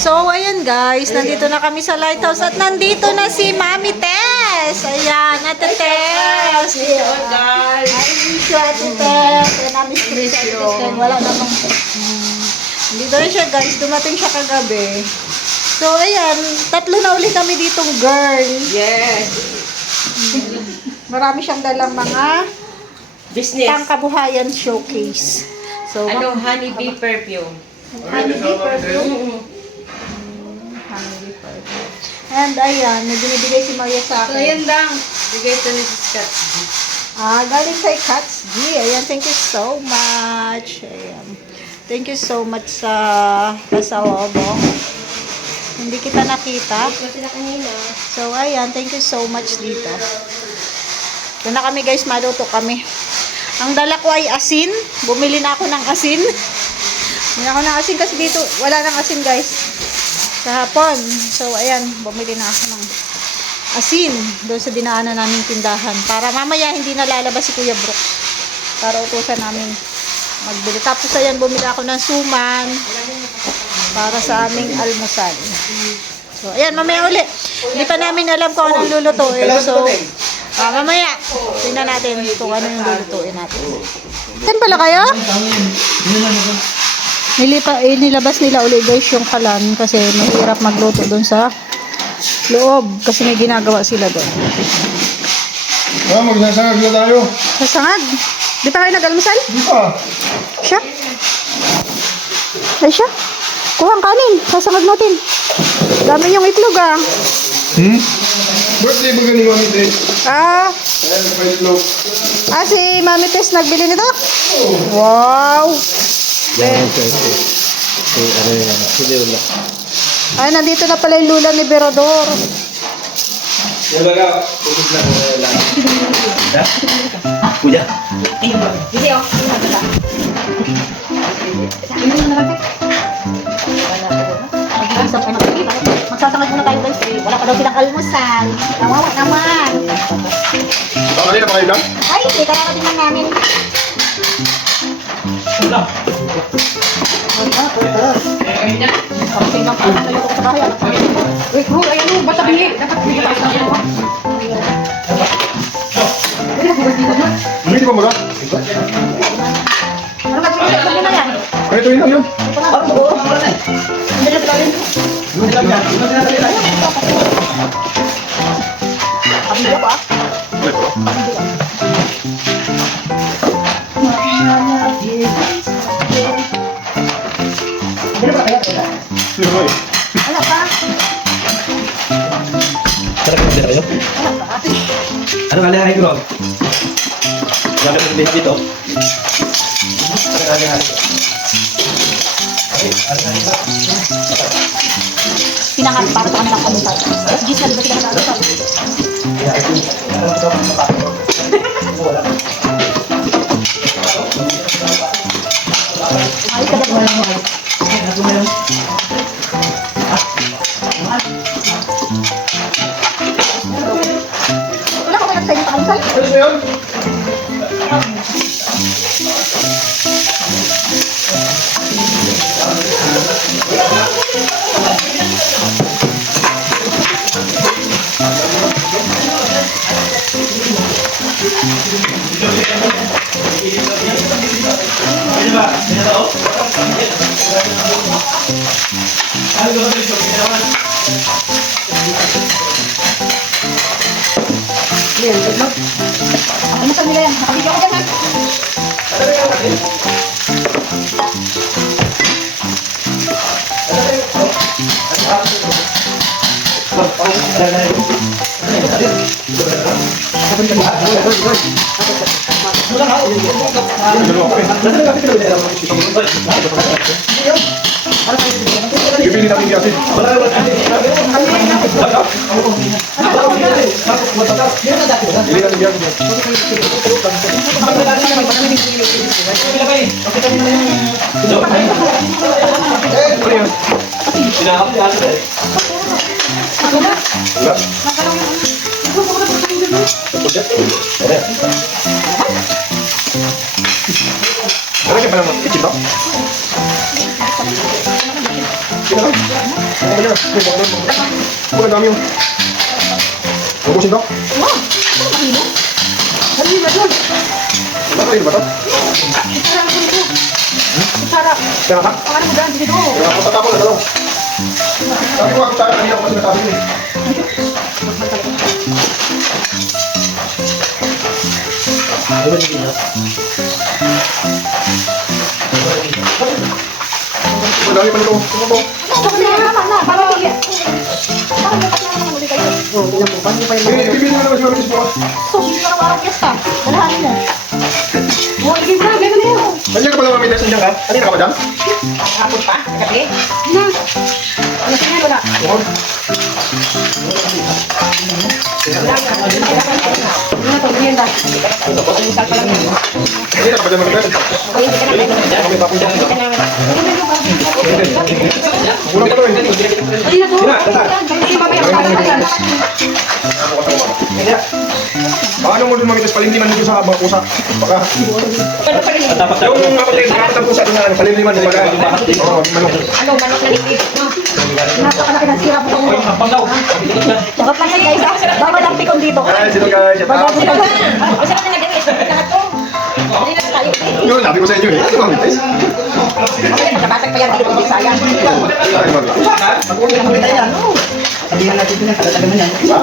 So, ayan guys, nandito na kami sa lighthouse at nandito na si Mami Tess. Ayan, Ate Tess. Oh, guys. I miss you, Ate Tess. And I-miss ko rin si Ate Tess. Kaya wala namang... Nandito na siya guys, dumating siya kagabi. So, ayan, tatlo na ulit kami ditong girl. Yes. Marami siyang dalang mga Business. pangkabuhayan showcase. So, Honeybee perfume. honeybee perfume. Honeybee perfume. And ayan, may binibigay si Maria sa So, akin. yun lang. Bigay ito ni Scott. Galing kay Cats G. Ayan, thank you so much. Ayan. Thank you so much sa pasalubong. Hindi kita nakita. Ito sila kanina. So, ayan, thank you so much dito. Doon na kami guys, maluto kami. Ang dala ko ay asin. Bumili na ako ng asin. Bumili ako ng asin kasi dito, wala nang asin guys. Kahapon. So, ayan, bumili na ako ng asin doon sa dinaanan naming tindahan. Para mamaya hindi na lalabas si Kuya Brook. Para utusan namin magbili. Tapos, ayan, bumili ako ng suman para sa aming almusal. So, ayan, mamaya uli. Hindi pa namin alam kung anong lulutuin. So, mamaya, tingnan natin kung ano yung lulutuin natin. Saan pala kayo? Nilabas nila uli guys yung kalan kasi mahirap magluto doon sa loob kasi may ginagawa sila doon. Magsasangag na tayo. Sasangag? Di pa kayo nag-almusal? Di pa. Siya? Ay siya? Kuha ang kanin. Sasangag natin. Dami yung itlog ah. Birthday ba galing Mami Tess? Ayan, pa itlog. Si Mami Tess nagbili nito? Wow! Ay, nandito na pala yung lula ni Berador. Yan ba ka? Pupus na ko lang. Kuya? Hindi oh. Magsasangag muna tayo guys. Wala pa daw silang almusal. Kawawa naman. Baka rin na kayo lang? Ay, hindi. Kararating lang namin. Wala. Karating lang pala. Nalito ko sa bahay. Wait, bro, ayun mo. Basta bili. Dapat bili pa sa akin. Hindi ba mga? Ano ba? Ano na yan? Ito yun lang yun. Hindi na pala rin. Pabili ako ah. Sino ba eh? Ano pa? Ano kalihan ko? Sabi ko din dito. Ano kalihan ko? Pinangat para sa kanilang almusal. Gis na ba sila nag-almusal? Ay, kada mo lang. Wala ko kaya sa inyo almusal? Ano ba yun? Almusal nila yan. Nakabigyan ko dyan ha. Bibili namin kasi. Bibili namin kasi. Ano yun? Wala. Lalagyan pa ng kitchen ba? Sige lang. Ano ba yan? Ang dami yung... Ubusin daw. Wow! Ano mahilo? Ano yun ba doon? Ano ba ito? Sarap ko nito. Sarap. Kaya ka? Ang ano mo dyan dito? Kaya ka tatapon na dalaw. Sabi ko ako tayo kanina ko kasi natabi mo eh. Ano ba yung Ang dami pa nito. Ano ba? Parang ulit. Parang naman ulit kayo. Bibili mo naman si Mamitis bukas. So, hindi ka araw-araw piyesta. Dalahanin mo. Oh, igil na. Ganun na yun. Nandiyan ka pala Mamitis. Nandiyan ka? Kanina ka ba dyan? Hapon pa? Gabi? Na. Ano siya wala? Oo. Ano to? Merienda. Almusal pa lang yun. Kanina ka ba dyan Mamitis? Okay, hindi ka na kayo. Kami tapon dyan. Hindi ka namin. Ulang ka to eh. Hindi na to. Hindi mamaya. Paano mo dun Mamitis? Palindiman mo dun sa mga pusa. Baka... Ano pa rin? dapat Yung dapat ang pusa dun na palindiman mo baga. Oo, manok. Ano, manok na nipit. Napakalaki ng sirap ko. Panglaw. Sarap lang yan guys. Bawal ang pikon dito. Ay, sino guys? Shout out. Ang sarap na nag-iwis. Lahat to. Hindi na tayo. Yun, sabi ko sa inyo eh. Ano Mamitis? Okay, nakabasag pa yan. Dito ko sayang. Ay, Mamitis. Sabihan natin ito na, katatagal mo yan. Ha?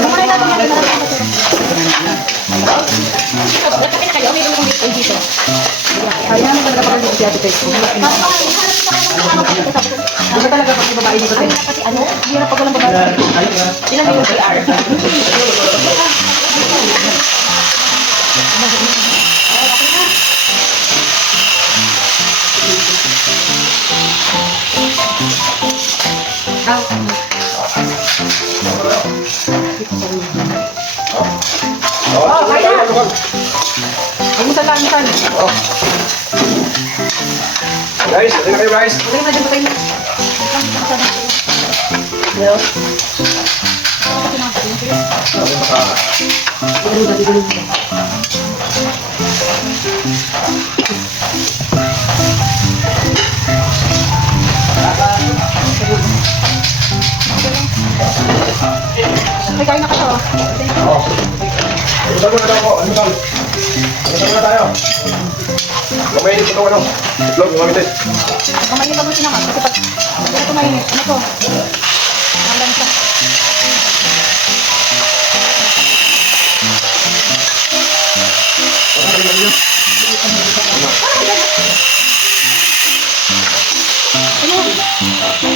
Kumain natin yan. Dapat na kayo. May lumang dito. Kaya naman talaga pag si Ate Pesco. Hindi Ano talaga pag yung babae dito? Ay, kasi ano? Hindi na pag walang babae. Ilan na yung JR? Oh, kaya. Almusal lang, almusal. Guys, okay na kayo guys. Patay na dyan, patay na. May kain na kayo. Ano na daw ako? Ano kang? Ano na tayo? Kumainit ito ano? Itlog, Mamitis. Kumain pa mo sinangat. Kasi pag ano kumainit, ano to? Malang siya. Ano?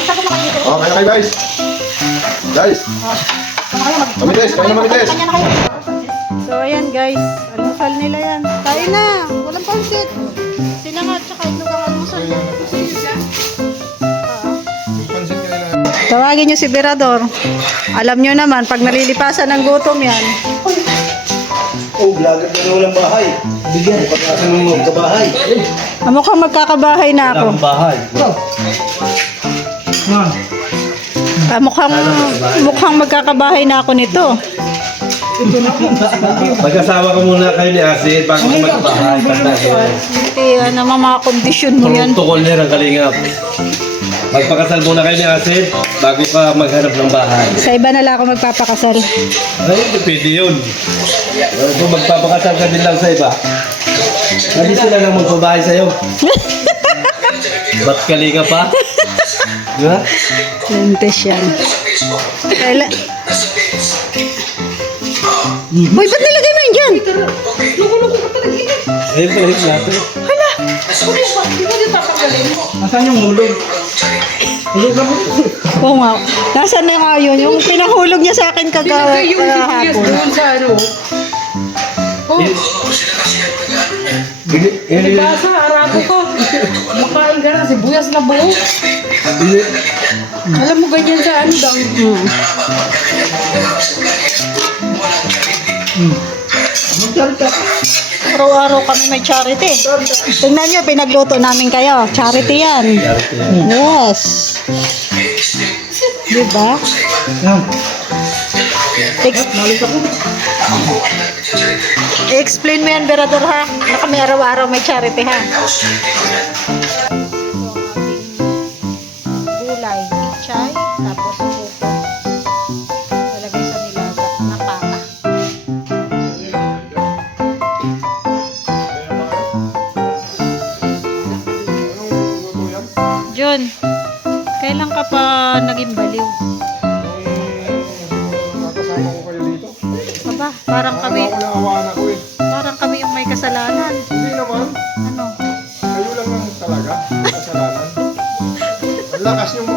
Saan ka makikita? Oh, kaya na kayo guys. Guys, Ano kayo? Mamitis, kayo na Mamitis. Kanya na kayo. So, ayan guys. Almusal nila yan. Kain na. Walang pansit. Sinangat, tsaka itlog ang almusal. Tawagin nyo si Berador. Alam nyo naman, pag nalilipasan ng gutom yan. Oh, vlogger na walang bahay. Bigyan, pag-asa ng mga kabahay. Mukhang magkakabahay na ako. bahay. Mukhang magkakabahay na ako nito. Magkasama ka muna kayo ni Asid bago ka magbahay. Hindi, ano mga kondisyon mo yan. Tukol niya ng kalingap. Magpakasal muna kayo ni Asid bago ka maghanap ng bahay. Sa iba na lang ako magpapakasal. Ay, pwede yun. Kung magpapakasal ka din lang sa iba, hindi sila lang magbabahay sa'yo. Ba't kalinga pa? Diba? Lentes yan. Boy, ba't nilagay mo yun dyan? Ayun pala yung plato. Nasaan yung hulog? Hulog lang mo. Oo nga. Nasaan na nga yun? Yung pinahulog niya sa akin kahapon. sa ano? Basa, arabo ko. Makain ka na, sibuyas na buo. Alam mo ganyan sa ano daw? Araw-araw kami may charity. Tingnan nyo, pinagluto namin kayo. Charity yan. Yes. Diba? Text. I-explain mo yan, Berador, ha? Na kami araw-araw may charity, ha? Gulay, pichay, tapos puto. Talagay sa nilaga na pata. John, kailan ka pa naging baliw? Nakasama ko kayo dito. Aba, parang kami, Ako na awahan ako eh. parang kami yung may kasalanan. Hindi naman. Ano? Kayo lang lang talaga. Kasalanan. Ang lakas yung